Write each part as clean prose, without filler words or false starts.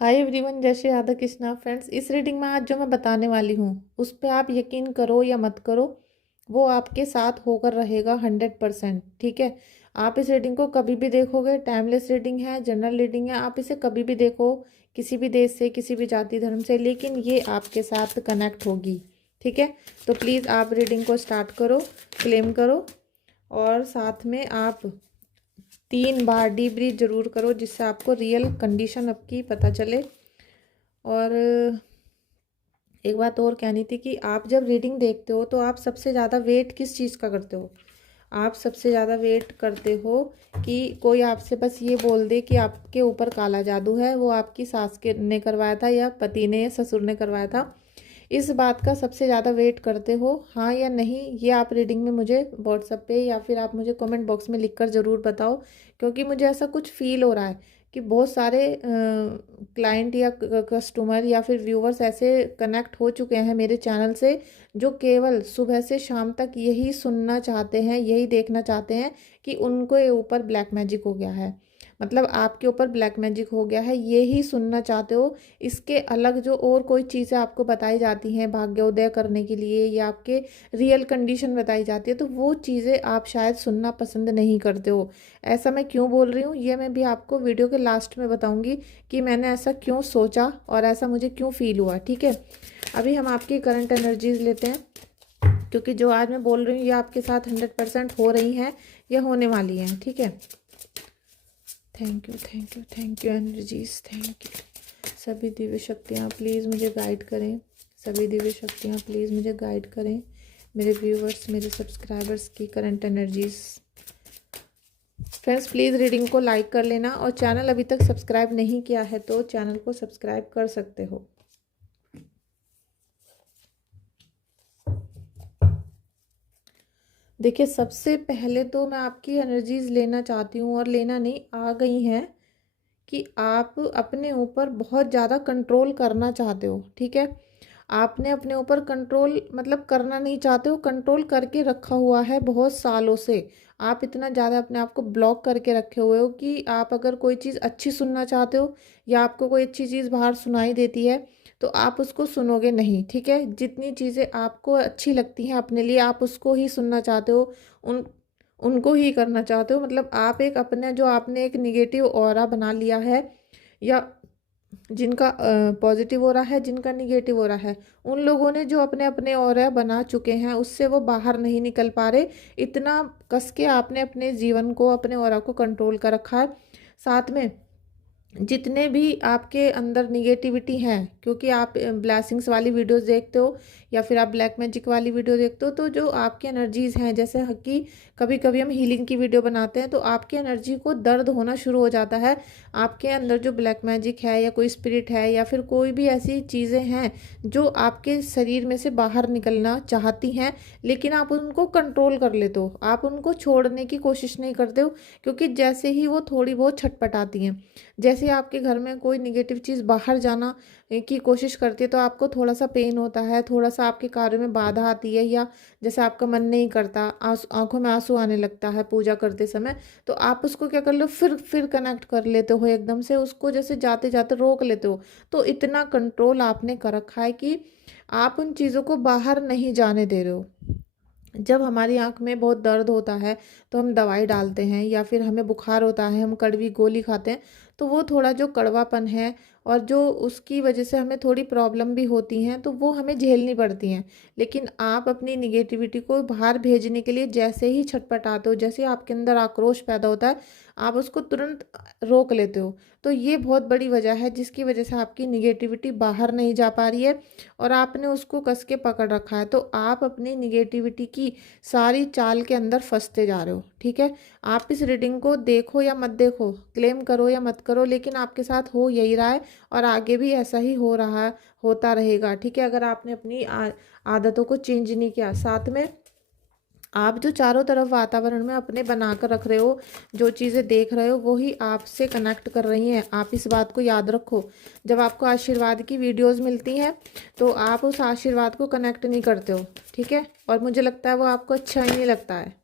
Hi everyone, जय Shri Radha Krishna. Friends, इस reading में आज जो मैं बताने वाली हूँ उस पर आप यकीन करो या मत करो, वो आपके साथ होकर रहेगा 100%। ठीक है। आप इस रीडिंग को कभी भी देखोगे, टाइमलेस रीडिंग है, जनरल रीडिंग है, आप इसे कभी भी देखो, किसी भी देश से, किसी भी जाति धर्म से, लेकिन ये आपके साथ कनेक्ट होगी। ठीक है। तो प्लीज़ आप रीडिंग को स्टार्ट करो, क्लेम करो, और साथ में आप 3 बार डीप ब्रीथ जरूर करो, जिससे आपको रियल कंडीशन आपकी पता चले। और एक बात और कहनी थी कि आप जब रीडिंग देखते हो तो आप सबसे ज़्यादा वेट किस चीज़ का करते हो? आप सबसे ज़्यादा वेट करते हो कि कोई आपसे बस ये बोल दे कि आपके ऊपर काला जादू है, वो आपकी सास के ने करवाया था या पति ने या ससुर ने करवाया था। इस बात का सबसे ज़्यादा वेट करते हो, हाँ या नहीं? ये आप रीडिंग में मुझे व्हाट्सएप पे या फिर आप मुझे कमेंट बॉक्स में लिखकर ज़रूर बताओ, क्योंकि मुझे ऐसा कुछ फील हो रहा है कि बहुत सारे क्लाइंट या कस्टमर या फिर व्यूवर्स ऐसे कनेक्ट हो चुके हैं मेरे चैनल से, जो केवल सुबह से शाम तक यही सुनना चाहते हैं, यही देखना चाहते हैं कि उनके ऊपर ब्लैक मैजिक हो गया है, मतलब आपके ऊपर ब्लैक मैजिक हो गया है, ये ही सुनना चाहते हो। इसके अलग जो और कोई चीज़ें आपको बताई जाती हैं भाग्योदय करने के लिए या आपके रियल कंडीशन बताई जाती है, तो वो चीज़ें आप शायद सुनना पसंद नहीं करते हो। ऐसा मैं क्यों बोल रही हूँ, ये मैं भी आपको वीडियो के लास्ट में बताऊँगी कि मैंने ऐसा क्यों सोचा और ऐसा मुझे क्यों फील हुआ। ठीक है। अभी हम आपकी करंट एनर्जीज लेते हैं, क्योंकि जो आज मैं बोल रही हूँ ये आपके साथ 100% हो रही हैं या होने वाली हैं। ठीक है। Thank you, thank you, thank you energies, thank you. सभी दिव्य शक्तियाँ प्लीज़ मुझे गाइड करें, सभी दिव्य शक्तियाँ प्लीज़ मुझे गाइड करें। मेरे व्यूवर्स, मेरे सब्सक्राइबर्स की current energies. Friends, please reading को लाइक कर लेना, और चैनल अभी तक सब्सक्राइब नहीं किया है तो चैनल को सब्सक्राइब कर सकते हो। देखिए, सबसे पहले तो मैं आपकी एनर्जीज लेना चाहती हूँ, और लेना नहीं, आ गई हैं कि आप अपने ऊपर बहुत ज़्यादा कंट्रोल करना चाहते हो। ठीक है। आपने अपने ऊपर कंट्रोल मतलब करना नहीं चाहते हो, कंट्रोल करके रखा हुआ है बहुत सालों से। आप इतना ज़्यादा अपने आप को ब्लॉक करके रखे हुए हो कि आप अगर कोई चीज़ अच्छी सुनना चाहते हो या आपको कोई अच्छी चीज़ बाहर सुनाई देती है तो आप उसको सुनोगे नहीं। ठीक है। जितनी चीज़ें आपको अच्छी लगती हैं अपने लिए, आप उसको ही सुनना चाहते हो, उन उनको ही करना चाहते हो। मतलब आप एक अपने जो आपने एक निगेटिव ऑरा बना लिया है, या जिनका पॉजिटिव हो रहा है, जिनका निगेटिव हो रहा है, उन लोगों ने जो अपने अपने ऑरा बना चुके हैं उससे वो बाहर नहीं निकल पा रहे। इतना कस के आपने अपने जीवन को, अपने ऑरा को कंट्रोल कर रखा है। साथ में जितने भी आपके अंदर निगेटिविटी हैं, क्योंकि आप ब्लेसिंग्स वाली वीडियोस देखते हो या फिर आप ब्लैक मैजिक वाली वीडियो देखते हो, तो जो आपकी एनर्जीज हैं, जैसे कि कभी कभी हम हीलिंग की वीडियो बनाते हैं तो आपकी एनर्जी को दर्द होना शुरू हो जाता है। आपके अंदर जो ब्लैक मैजिक है या कोई स्पिरिट है या फिर कोई भी ऐसी चीज़ें हैं जो आपके शरीर में से बाहर निकलना चाहती हैं, लेकिन आप उनको कंट्रोल कर लेते हो, आप उनको छोड़ने की कोशिश नहीं करते हो, क्योंकि जैसे ही वो थोड़ी बहुत छटपटाती हैं, जैसे आपके घर में कोई निगेटिव चीज़ बाहर जाना की कोशिश करती है तो आपको थोड़ा सा पेन होता है, थोड़ा सा आपके कार्य में बाधा आती है, या जैसे आपका मन नहीं करता, आंखों में आंसू आने लगता है पूजा करते समय, तो आप उसको क्या कर लो, फिर कनेक्ट कर लेते हो एकदम से, उसको जैसे जाते जाते रोक लेते हो। तो इतना कंट्रोल आपने कर रखा है कि आप उन चीज़ों को बाहर नहीं जाने दे रहे हो। जब हमारी आँख में बहुत दर्द होता है तो हम दवाई डालते हैं, या फिर हमें बुखार होता है हम कड़वी गोली खाते हैं, तो वो थोड़ा जो कड़वापन है और जो उसकी वजह से हमें थोड़ी प्रॉब्लम भी होती हैं तो वो हमें झेलनी पड़ती हैं। लेकिन आप अपनी निगेटिविटी को बाहर भेजने के लिए जैसे ही छटपटाते हो, जैसे आपके अंदर आक्रोश पैदा होता है, आप उसको तुरंत रोक लेते हो। तो ये बहुत बड़ी वजह है जिसकी वजह से आपकी निगेटिविटी बाहर नहीं जा पा रही है, और आपने उसको कस के पकड़ रखा है। तो आप अपनी निगेटिविटी की सारी चाल के अंदर फंसते जा रहे हो। ठीक है। आप इस रीडिंग को देखो या मत देखो, क्लेम करो या मत करो, लेकिन आपके साथ हो यही रहा है और आगे भी ऐसा ही हो रहा होता रहेगा। ठीक है। अगर आपने अपनी आदतों को चेंज नहीं किया। साथ में आप जो चारों तरफ वातावरण में अपने बनाकर रख रहे हो, जो चीज़ें देख रहे हो, वो ही आपसे कनेक्ट कर रही हैं। आप इस बात को याद रखो, जब आपको आशीर्वाद की वीडियोस मिलती हैं तो आप उस आशीर्वाद को कनेक्ट नहीं करते हो। ठीक है। और मुझे लगता है वो आपको अच्छा ही नहीं लगता है।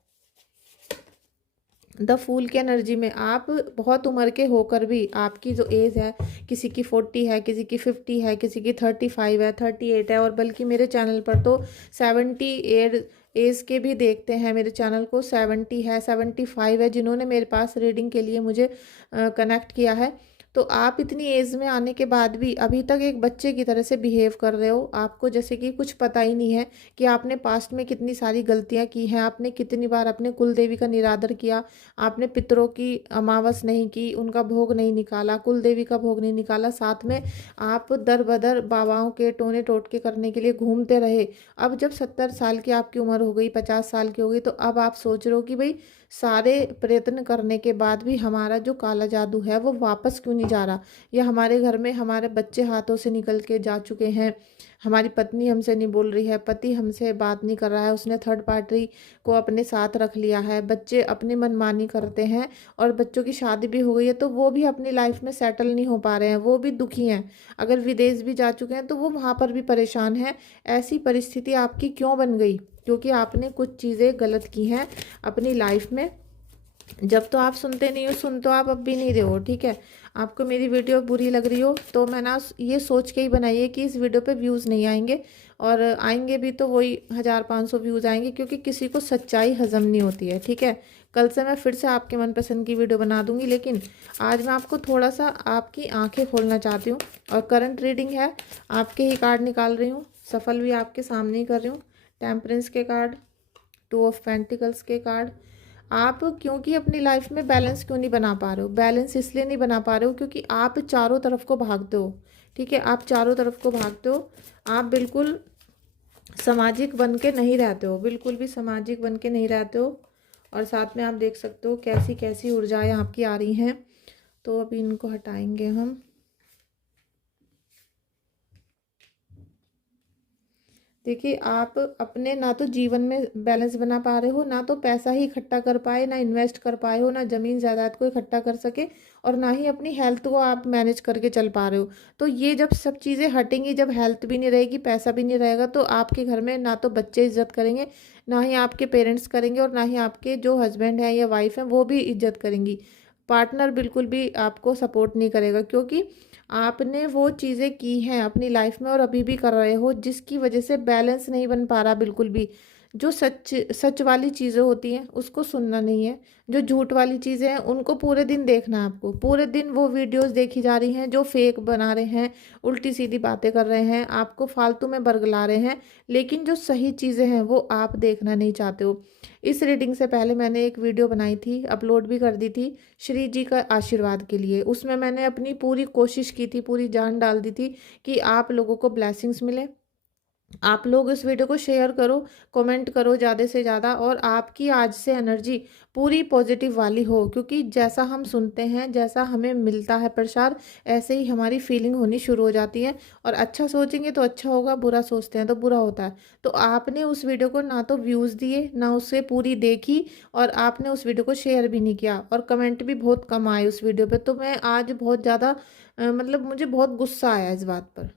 द फूल की एनर्जी में आप बहुत उम्र के होकर भी, आपकी जो एज है, किसी की 40 है, किसी की 50 है, किसी की 35 है, 38 है, और बल्कि मेरे चैनल पर तो 78 एज के भी देखते हैं मेरे चैनल को। 70 है, 75 है, जिन्होंने मेरे पास रीडिंग के लिए मुझे कनेक्ट किया है। तो आप इतनी एज में आने के बाद भी अभी तक एक बच्चे की तरह से बिहेव कर रहे हो। आपको जैसे कि कुछ पता ही नहीं है कि आपने पास्ट में कितनी सारी गलतियां की हैं, आपने कितनी बार अपने कुल देवी का निरादर किया, आपने पितरों की अमावस नहीं की, उनका भोग नहीं निकाला, कुल देवी का भोग नहीं निकाला, साथ में आप दर बदर बाबाओं के टोने टोटके करने के लिए घूमते रहे। अब जब 70 साल की आपकी उम्र हो गई, 50 साल की हो गई, तो अब आप सोच रहे हो कि भाई सारे प्रयत्न करने के बाद भी हमारा जो काला जादू है वो वापस क्यों नहीं जा रहा, या हमारे घर में हमारे बच्चे हाथों से निकल के जा चुके हैं, हमारी पत्नी हमसे नहीं बोल रही है, पति हमसे बात नहीं कर रहा है, उसने थर्ड पार्टी को अपने साथ रख लिया है, बच्चे अपनी मनमानी करते हैं, और बच्चों की शादी भी हो गई है तो वो भी अपनी लाइफ में सेटल नहीं हो पा रहे हैं, वो भी दुखी हैं। अगर विदेश भी जा चुके हैं तो वो वहाँ पर भी परेशान हैं। ऐसी परिस्थिति आपकी क्यों बन गई? क्योंकि आपने कुछ चीज़ें गलत की हैं अपनी लाइफ में। जब तो आप सुनते नहीं हो, सुन तो आप अब भी नहीं रहे हो, ठीक है। आपको मेरी वीडियो बुरी लग रही हो तो मैं ना ये सोच के ही बनाई है कि इस वीडियो पे व्यूज़ नहीं आएंगे, और आएंगे भी तो वही 1000-500 व्यूज़ आएंगे, क्योंकि किसी को सच्चाई हजम नहीं होती है, ठीक है। कल से मैं फिर से आपके मनपसंद की वीडियो बना दूंगी, लेकिन आज मैं आपको थोड़ा सा आपकी आंखें खोलना चाहती हूँ। और करंट रीडिंग है, आपके ही कार्ड निकाल रही हूँ, सफल भी आपके सामने ही कर रही हूँ। टेम्परेंस के कार्ड, 2 ऑफ पेंटिकल्स के कार्ड। आप क्योंकि अपनी लाइफ में बैलेंस क्यों नहीं बना पा रहे हो? बैलेंस इसलिए नहीं बना पा रहे हो क्योंकि आप चारों तरफ को भागते हो, ठीक है। आप चारों तरफ को भागते हो, आप बिल्कुल सामाजिक बन के नहीं रहते हो, बिल्कुल भी सामाजिक बन के नहीं रहते हो। और साथ में आप देख सकते हो कैसी कैसी ऊर्जाएं आपकी आ रही हैं। तो अभी इनको हटाएंगे हम। देखिए, आप अपने ना तो जीवन में बैलेंस बना पा रहे हो, ना तो पैसा ही इकट्ठा कर पाए, ना इन्वेस्ट कर पाए हो, ना जमीन जायदाद को इकट्ठा कर सके, और ना ही अपनी हेल्थ को आप मैनेज करके चल पा रहे हो। तो ये जब सब चीज़ें हटेंगी, जब हेल्थ भी नहीं रहेगी, पैसा भी नहीं रहेगा, तो आपके घर में ना तो बच्चे इज्जत करेंगे, ना ही आपके पेरेंट्स करेंगे, और ना ही आपके जो हस्बैंड हैं या वाइफ हैं वो भी इज्जत करेंगी। पार्टनर बिल्कुल भी आपको सपोर्ट नहीं करेगा, क्योंकि आपने वो चीज़ें की हैं अपनी लाइफ में और अभी भी कर रहे हो, जिसकी वजह से बैलेंस नहीं बन पा रहा बिल्कुल भी। जो सच सच वाली चीज़ें होती हैं उसको सुनना नहीं है, जो झूठ वाली चीज़ें हैं उनको पूरे दिन देखना है आपको। पूरे दिन वो वीडियोस देखी जा रही हैं जो फेक बना रहे हैं, उल्टी सीधी बातें कर रहे हैं, आपको फालतू में बरगला रहे हैं, लेकिन जो सही चीज़ें हैं वो आप देखना नहीं चाहते हो। इस रीडिंग से पहले मैंने एक वीडियो बनाई थी, अपलोड भी कर दी थी, श्री जी का आशीर्वाद के लिए। उसमें मैंने अपनी पूरी कोशिश की थी, पूरी जान डाल दी थी कि आप लोगों को ब्लेसिंग्स मिले। आप लोग इस वीडियो को शेयर करो, कमेंट करो ज़्यादा से ज़्यादा, और आपकी आज से एनर्जी पूरी पॉजिटिव वाली हो, क्योंकि जैसा हम सुनते हैं, जैसा हमें मिलता है प्रसाद, ऐसे ही हमारी फीलिंग होनी शुरू हो जाती है। और अच्छा सोचेंगे तो अच्छा होगा, बुरा सोचते हैं तो बुरा होता है। तो आपने उस वीडियो को ना तो व्यूज़ दिए, ना उससे पूरी देखी, और आपने उस वीडियो को शेयर भी नहीं किया, और कमेंट भी बहुत कम आए उस वीडियो पर। तो मैं आज बहुत ज़्यादा मतलब मुझे बहुत गुस्सा आया इस बात पर,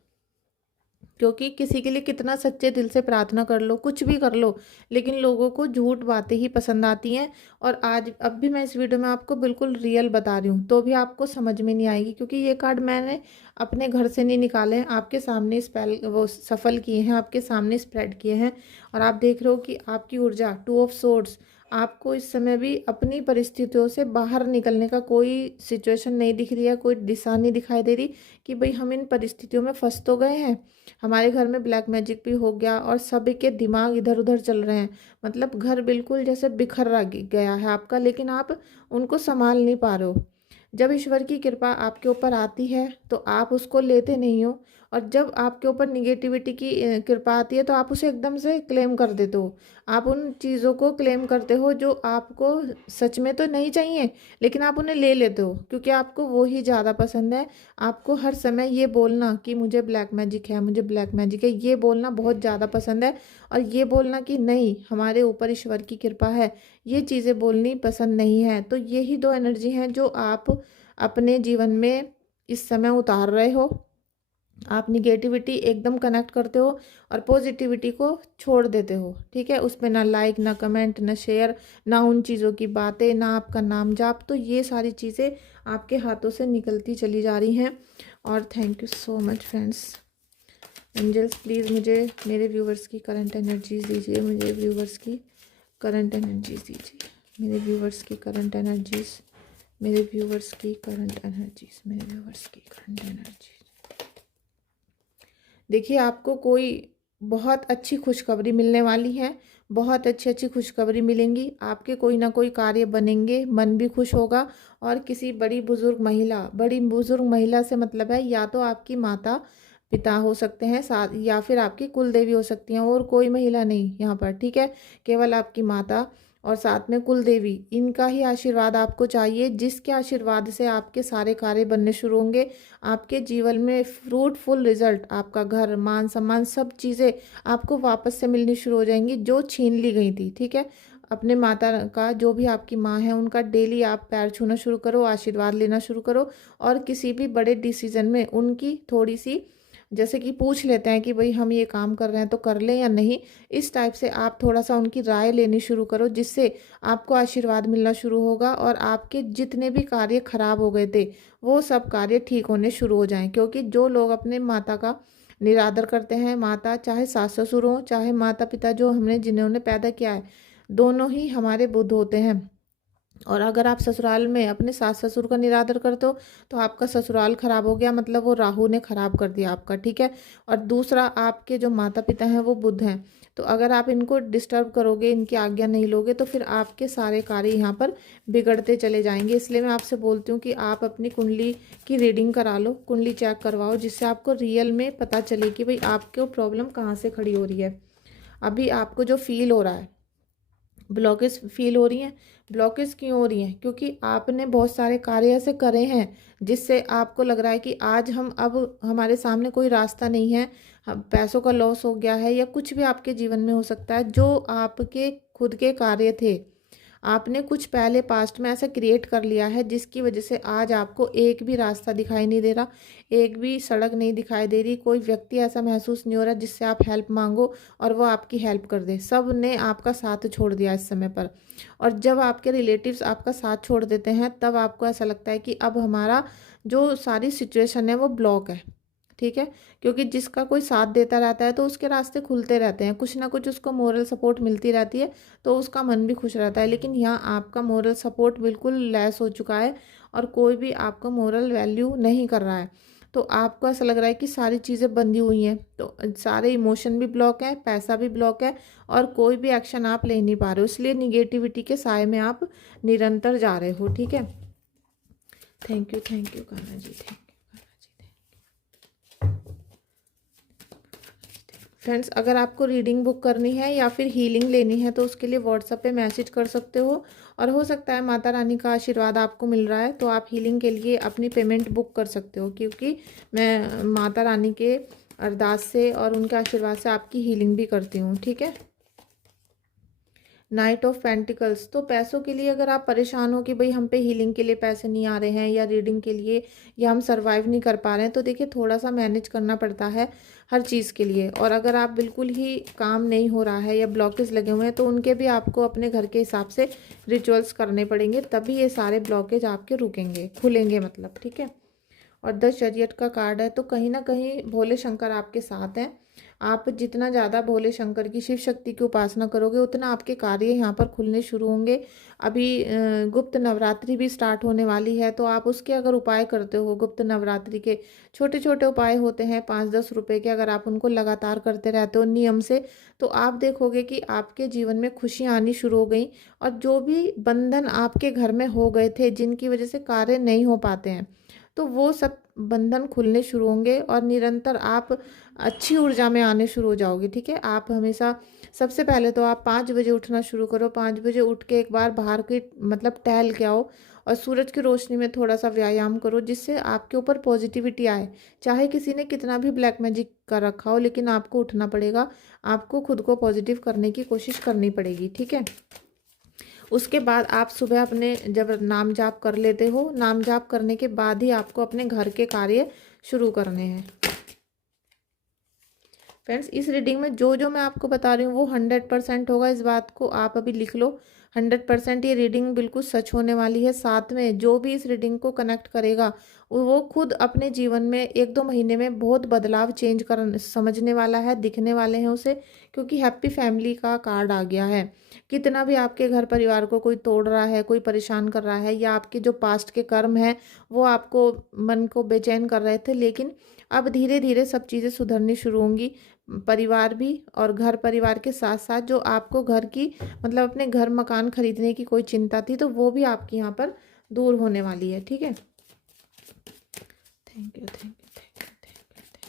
क्योंकि किसी के लिए कितना सच्चे दिल से प्रार्थना कर लो, कुछ भी कर लो, लेकिन लोगों को झूठ बातें ही पसंद आती हैं। और आज अब भी मैं इस वीडियो में आपको बिल्कुल रियल बता रही हूँ, तो भी आपको समझ में नहीं आएगी, क्योंकि ये कार्ड मैंने अपने घर से नहीं निकाले हैं, आपके सामने स्पेल वो सफल किए हैं, आपके सामने स्प्रेड किए हैं। और आप देख रहे हो कि आपकी ऊर्जा 2 ऑफ सोर्ड्स, आपको इस समय भी अपनी परिस्थितियों से बाहर निकलने का कोई सिचुएशन नहीं दिख रही है, कोई दिशा नहीं दिखाई दे रही कि भाई हम इन परिस्थितियों में फंस तो गए हैं। हमारे घर में ब्लैक मैजिक भी हो गया, और सभी के दिमाग इधर उधर चल रहे हैं, मतलब घर बिल्कुल जैसे बिखर गया है आपका, लेकिन आप उनको संभाल नहीं पा रहे हो। जब ईश्वर की कृपा आपके ऊपर आती है तो आप उसको लेते नहीं हो, और जब आपके ऊपर निगेटिविटी की कृपा आती है तो आप उसे एकदम से क्लेम कर देते हो। आप उन चीज़ों को क्लेम करते हो जो आपको सच में तो नहीं चाहिए, लेकिन आप उन्हें ले लेते हो क्योंकि आपको वो ही ज़्यादा पसंद है। आपको हर समय ये बोलना कि मुझे ब्लैक मैजिक है, मुझे ब्लैक मैजिक है, ये बोलना बहुत ज़्यादा पसंद है। और ये बोलना कि नहीं, हमारे ऊपर ईश्वर की कृपा है, ये चीज़ें बोलनी पसंद नहीं है। तो यही दो एनर्जी हैं जो आप अपने जीवन में इस समय उतार रहे हो। आप निगेटिविटी एकदम कनेक्ट करते हो और पॉजिटिविटी को छोड़ देते हो, ठीक है। उस पर ना लाइक, ना कमेंट, ना शेयर, ना उन चीज़ों की बातें, ना आपका नाम जाप, तो ये सारी चीज़ें आपके हाथों से निकलती चली जा रही हैं। और thank you so much friends. Angels please मुझे मेरे व्यूवर्स की करंट एनर्जीज दीजिए, मुझे व्यूवर्स की करंट एनर्जीज दीजिए, मेरे व्यूवर्स की करंट एनर्जीज, मेरे व्यूवर्स की करंट एनर्जीज, मेरे व्यूवर्स की करंट एनर्जीज। देखिए, आपको कोई बहुत अच्छी खुशखबरी मिलने वाली है, बहुत अच्छी अच्छी खुशखबरी मिलेंगी, आपके कोई ना कोई कार्य बनेंगे, मन भी खुश होगा। और किसी बड़ी बुजुर्ग महिला से मतलब है या तो आपकी माता पिता हो सकते हैं साथ, या फिर आपकी कुल देवी हो सकती हैं, और कोई महिला नहीं यहाँ पर, ठीक है। केवल आपकी माता और साथ में कुल देवी, इनका ही आशीर्वाद आपको चाहिए, जिसके आशीर्वाद से आपके सारे कार्य बनने शुरू होंगे। आपके जीवन में फ्रूटफुल रिजल्ट, आपका घर, मान सम्मान, सब चीज़ें आपको वापस से मिलनी शुरू हो जाएंगी जो छीन ली गई थी, ठीक है। अपने माता का, जो भी आपकी माँ है, उनका डेली आप पैर छूना शुरू करो, आशीर्वाद लेना शुरू करो। और किसी भी बड़े डिसीजन में उनकी थोड़ी सी, जैसे कि पूछ लेते हैं कि भाई हम ये काम कर रहे हैं तो कर लें या नहीं, इस टाइप से आप थोड़ा सा उनकी राय लेनी शुरू करो, जिससे आपको आशीर्वाद मिलना शुरू होगा और आपके जितने भी कार्य खराब हो गए थे वो सब कार्य ठीक होने शुरू हो जाएं। क्योंकि जो लोग अपने माता का निरादर करते हैं, माता चाहे सास ससुर हो, चाहे माता पिता जो हमने जिन्होंने पैदा किया है, दोनों ही हमारे बुद्ध होते हैं। और अगर आप ससुराल में अपने सास ससुर का निरादर करते हो तो आपका ससुराल खराब हो गया, मतलब वो राहु ने खराब कर दिया आपका, ठीक है। और दूसरा, आपके जो माता पिता हैं वो बुध हैं, तो अगर आप इनको डिस्टर्ब करोगे, इनकी आज्ञा नहीं लोगे, तो फिर आपके सारे कार्य यहाँ पर बिगड़ते चले जाएंगे। इसलिए मैं आपसे बोलती हूँ कि आप अपनी कुंडली की रीडिंग करा लो, कुंडली चेक करवाओ, जिससे आपको रियल में पता चले कि भाई आपको प्रॉब्लम कहाँ से खड़ी हो रही है। अभी आपको जो फील हो रहा है, ब्लॉकेज फील हो रही हैं, ब्लॉकेज क्यों हो रही हैं? क्योंकि आपने बहुत सारे कार्य ऐसे करे हैं जिससे आपको लग रहा है कि आज हम, अब हमारे सामने कोई रास्ता नहीं है, पैसों का लॉस हो गया है, या कुछ भी आपके जीवन में हो सकता है जो आपके खुद के कार्य थे। आपने कुछ पहले पास्ट में ऐसा क्रिएट कर लिया है जिसकी वजह से आज आपको एक भी रास्ता दिखाई नहीं दे रहा, एक भी सड़क नहीं दिखाई दे रही, कोई व्यक्ति ऐसा महसूस नहीं हो रहा जिससे आप हेल्प मांगो और वो आपकी हेल्प कर दे। सब ने आपका साथ छोड़ दिया इस समय पर। और जब आपके रिलेटिव्स आपका साथ छोड़ देते हैं तब आपको ऐसा लगता है कि अब हमारा जो सारी सिचुएशन है वो ब्लॉक है, ठीक है। क्योंकि जिसका कोई साथ देता रहता है तो उसके रास्ते खुलते रहते हैं, कुछ ना कुछ उसको मोरल सपोर्ट मिलती रहती है, तो उसका मन भी खुश रहता है। लेकिन यहाँ आपका मोरल सपोर्ट बिल्कुल लेस हो चुका है और कोई भी आपका मोरल वैल्यू नहीं कर रहा है। तो आपको ऐसा लग रहा है कि सारी चीज़ें बंधी हुई हैं, तो सारे इमोशन भी ब्लॉक है, पैसा भी ब्लॉक है, और कोई भी एक्शन आप ले नहीं पा रहे हो। इसलिए निगेटिविटी के साए में आप निरंतर जा रहे हो, ठीक है। Thank you Kanha ji, thank you. Friends, अगर आपको रीडिंग बुक करनी है या फिर हीलिंग लेनी है तो उसके लिए व्हाट्सएप पे मैसेज कर सकते हो। और हो सकता है माता रानी का आशीर्वाद आपको मिल रहा है तो आप हीलिंग के लिए अपनी पेमेंट बुक कर सकते हो, क्योंकि मैं माता रानी के अरदास से और उनके आशीर्वाद से आपकी हीलिंग भी करती हूँ, ठीक है। नाइट ऑफ पेंटिकल्स, तो पैसों के लिए अगर आप परेशान हो कि भाई हम पे हीलिंग के लिए पैसे नहीं आ रहे हैं, या रीडिंग के लिए, या हम सरवाइव नहीं कर पा रहे हैं, तो देखिए थोड़ा सा मैनेज करना पड़ता है हर चीज़ के लिए। और अगर आप बिल्कुल ही काम नहीं हो रहा है या ब्लॉकेज लगे हुए हैं तो उनके भी आपको अपने घर के हिसाब से रिचुअल्स करने पड़ेंगे, तभी ये सारे ब्लॉकेज आपके रुकेंगे, खुलेंगे मतलब, ठीक है। और 10 चरियट का कार्ड है, तो कहीं ना कहीं भोले शंकर आपके साथ हैं। आप जितना ज़्यादा भोले शंकर की शिव शक्ति की उपासना करोगे उतना आपके कार्य यहाँ पर खुलने शुरू होंगे। अभी गुप्त नवरात्रि भी स्टार्ट होने वाली है, तो आप उसके अगर उपाय करते हो, गुप्त नवरात्रि के छोटे छोटे उपाय होते हैं 5-10 रुपए के, अगर आप उनको लगातार करते रहते हो नियम से, तो आप देखोगे कि आपके जीवन में खुशियाँ आनी शुरू हो गई। और जो भी बंधन आपके घर में हो गए थे जिनकी वजह से कार्य नहीं हो पाते हैं, तो वो सब बंधन खुलने शुरू होंगे और निरंतर आप अच्छी ऊर्जा में आने शुरू हो जाओगे, ठीक है। आप हमेशा, सबसे पहले तो आप 5 बजे उठना शुरू करो, 5 बजे उठ के एक बार बाहर की मतलब टहल के आओ और सूरज की रोशनी में थोड़ा सा व्यायाम करो, जिससे आपके ऊपर पॉजिटिविटी आए। चाहे किसी ने कितना भी ब्लैक मैजिक कर रखा हो, लेकिन आपको उठना पड़ेगा, आपको खुद को पॉजिटिव करने की कोशिश करनी पड़ेगी, ठीक है। उसके बाद आप सुबह अपने जब नाम जाप कर लेते हो, नाम जाप करने के बाद ही आपको अपने घर के कार्य शुरू करने हैं। फ्रेंड्स इस रीडिंग में जो जो मैं आपको बता रही हूँ वो 100% होगा, इस बात को आप अभी लिख लो। 100% ये रीडिंग बिल्कुल सच होने वाली है। साथ में जो भी इस रीडिंग को कनेक्ट करेगा वो खुद अपने जीवन में 1-2 महीने में बहुत बदलाव चेंज कर समझने वाला है, दिखने वाले हैं उसे, क्योंकि हैप्पी फैमिली का कार्ड आ गया है। कितना भी आपके घर परिवार को कोई तोड़ रहा है, कोई परेशान कर रहा है, या आपके जो पास्ट के कर्म हैं वो आपको मन को बेचैन कर रहे थे, लेकिन अब धीरे धीरे सब चीज़ें सुधरनी शुरू होंगी। परिवार भी और घर परिवार के साथ साथ जो आपको घर की मतलब अपने घर मकान खरीदने की कोई चिंता थी तो वो भी आपकी यहाँ पर दूर होने वाली है। ठीक है, thank you thank you thank you thank you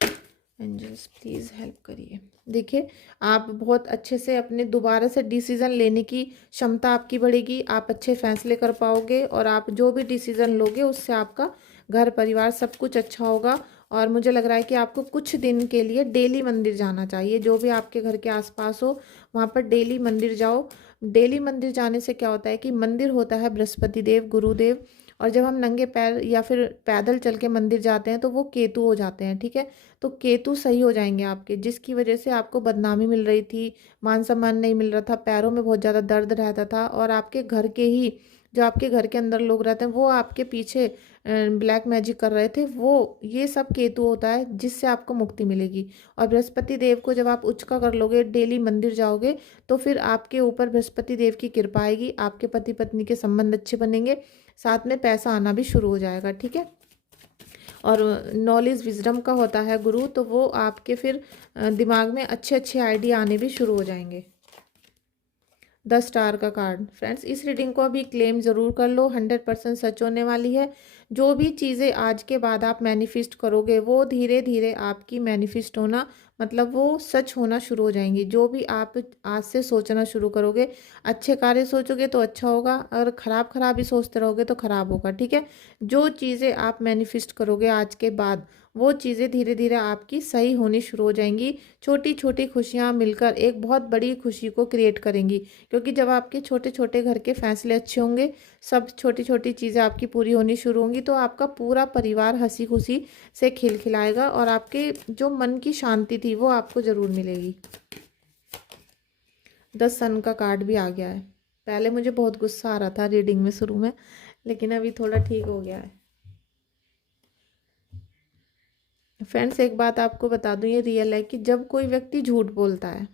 thank you angels, please help करिए। देखिए आप बहुत अच्छे से अपने दोबारा से डिसीज़न लेने की क्षमता आपकी बढ़ेगी, आप अच्छे फैसले कर पाओगे और आप जो भी डिसीज़न लोगे उससे आपका घर परिवार सब कुछ अच्छा होगा। और मुझे लग रहा है कि आपको कुछ दिन के लिए डेली मंदिर जाना चाहिए, जो भी आपके घर के आसपास हो वहाँ पर डेली मंदिर जाओ। डेली मंदिर जाने से क्या होता है कि मंदिर होता है बृहस्पति देव, गुरुदेव, और जब हम नंगे पैर या फिर पैदल चल के मंदिर जाते हैं तो वो केतु हो जाते हैं। ठीक है, तो केतु सही हो जाएंगे आपके, जिसकी वजह से आपको बदनामी मिल रही थी, मान सम्मान नहीं मिल रहा था, पैरों में बहुत ज़्यादा दर्द रहता था, और आपके घर के ही जो आपके घर के अंदर लोग रहते हैं वो आपके पीछे ब्लैक मैजिक कर रहे थे, वो ये सब केतु होता है जिससे आपको मुक्ति मिलेगी। और बृहस्पति देव को जब आप उचका कर लोगे, डेली मंदिर जाओगे, तो फिर आपके ऊपर बृहस्पति देव की कृपा आएगी, आपके पति पत्नी के संबंध अच्छे बनेंगे, साथ में पैसा आना भी शुरू हो जाएगा। ठीक है, और नॉलेज विजडम का होता है गुरु, तो वो आपके फिर दिमाग में अच्छे अच्छे आइडिया आने भी शुरू हो जाएंगे। 10 स्टार का कार्ड। फ्रेंड्स इस रीडिंग को अभी क्लेम ज़रूर कर लो, 100% सच होने वाली है। जो भी चीज़ें आज के बाद आप मैनिफेस्ट करोगे वो धीरे धीरे आपकी मैनिफेस्ट होना मतलब वो सच होना शुरू हो जाएंगी। जो भी आप आज से सोचना शुरू करोगे, अच्छे कार्य सोचोगे तो अच्छा होगा, और ख़राब ख़राब ही सोचते रहोगे तो ख़राब होगा। ठीक है, जो चीज़ें आप मैनिफेस्ट करोगे आज के बाद वो चीज़ें धीरे धीरे आपकी सही होनी शुरू हो जाएंगी। छोटी छोटी खुशियाँ मिलकर एक बहुत बड़ी खुशी को क्रिएट करेंगी, क्योंकि जब आपके छोटे छोटे घर के फैसले अच्छे होंगे, सब छोटी छोटी चीज़ें आपकी पूरी होनी शुरू होंगी, तो आपका पूरा परिवार हंसी खुशी से खिलखिलाएगा और आपके जो मन की शांति थी वो आपको ज़रूर मिलेगी। 10 सन का कार्ड भी आ गया है। पहले मुझे बहुत गुस्सा आ रहा था रीडिंग में शुरू में, लेकिन अभी थोड़ा ठीक हो गया है। फ्रेंड्स एक बात आपको बता दूं, ये रियल है कि जब कोई व्यक्ति झूठ बोलता है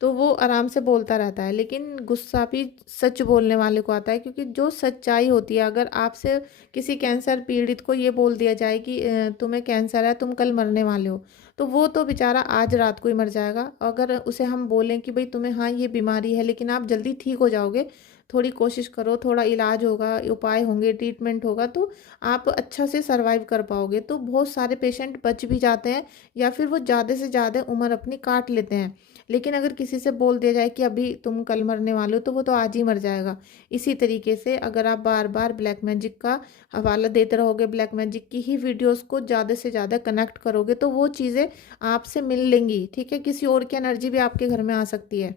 तो वो आराम से बोलता रहता है, लेकिन गुस्सा भी सच बोलने वाले को आता है, क्योंकि जो सच्चाई होती है, अगर आपसे किसी कैंसर पीड़ित को ये बोल दिया जाए कि तुम्हें कैंसर है, तुम कल मरने वाले हो, तो वो तो बेचारा आज रात को ही मर जाएगा। अगर उसे हम बोलें कि भाई तुम्हें हाँ ये बीमारी है लेकिन आप जल्दी ठीक हो जाओगे, थोड़ी कोशिश करो, थोड़ा इलाज होगा, उपाय होंगे, ट्रीटमेंट होगा, तो आप अच्छा से सर्वाइव कर पाओगे, तो बहुत सारे पेशेंट बच भी जाते हैं या फिर वो ज़्यादा से ज़्यादा उम्र अपनी काट लेते हैं। लेकिन अगर किसी से बोल दिया जाए कि अभी तुम कल मरने वाले हो, तो वो तो आज ही मर जाएगा। इसी तरीके से अगर आप बार बार ब्लैक मैजिक का हवाला देते रहोगे, ब्लैक मैजिक की ही वीडियोस को ज़्यादा से ज़्यादा कनेक्ट करोगे, तो वो चीज़ें आपसे मिल लेंगी। ठीक है, किसी और की एनर्जी भी आपके घर में आ सकती है।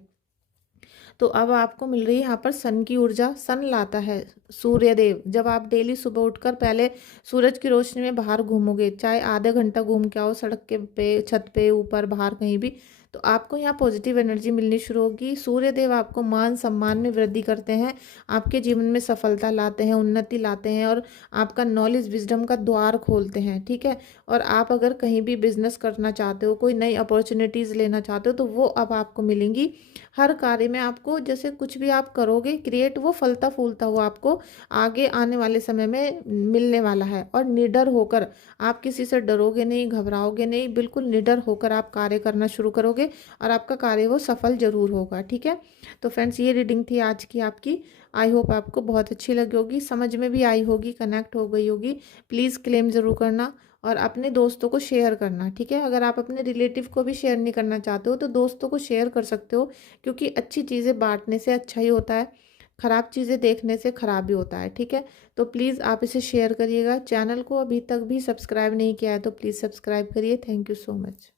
तो अब आपको मिल रही है यहाँ पर सन की ऊर्जा। सन लाता है सूर्य देव। जब आप डेली सुबह उठकर पहले सूरज की रोशनी में बाहर घूमोगे, चाहे आधा घंटा घूम के आओ, सड़क के पे, छत पे, ऊपर, बाहर कहीं भी, तो आपको यहाँ पॉजिटिव एनर्जी मिलनी शुरू होगी। सूर्य देव आपको मान सम्मान में वृद्धि करते हैं, आपके जीवन में सफलता लाते हैं, उन्नति लाते हैं, और आपका नॉलेज विजडम का द्वार खोलते हैं। ठीक है, और आप अगर कहीं भी बिजनेस करना चाहते हो, कोई नई अपॉर्चुनिटीज़ लेना चाहते हो, तो वो अब आपको मिलेंगी। हर कार्य में आपको जैसे कुछ भी आप करोगे क्रिएट, वो फलता फूलता हुआ आपको आगे आने वाले समय में मिलने वाला है। और निडर होकर, आप किसी से डरोगे नहीं, घबराओगे नहीं, बिल्कुल निडर होकर आप कार्य करना शुरू करोगे और आपका कार्य वो सफल जरूर होगा। ठीक है, तो फ्रेंड्स ये रीडिंग थी आज की आपकी। आई होप आपको बहुत अच्छी लगी होगी, समझ में भी आई होगी, कनेक्ट हो गई होगी। प्लीज़ क्लेम ज़रूर करना और अपने दोस्तों को शेयर करना। ठीक है, अगर आप अपने रिलेटिव को भी शेयर नहीं करना चाहते हो तो दोस्तों को शेयर कर सकते हो, क्योंकि अच्छी चीज़ें बांटने से अच्छा ही होता है, ख़राब चीज़ें देखने से ख़राब ही होता है। ठीक है, तो प्लीज़ आप इसे शेयर करिएगा। चैनल को अभी तक भी सब्सक्राइब नहीं किया है तो प्लीज़ सब्सक्राइब करिए। Thank you so much.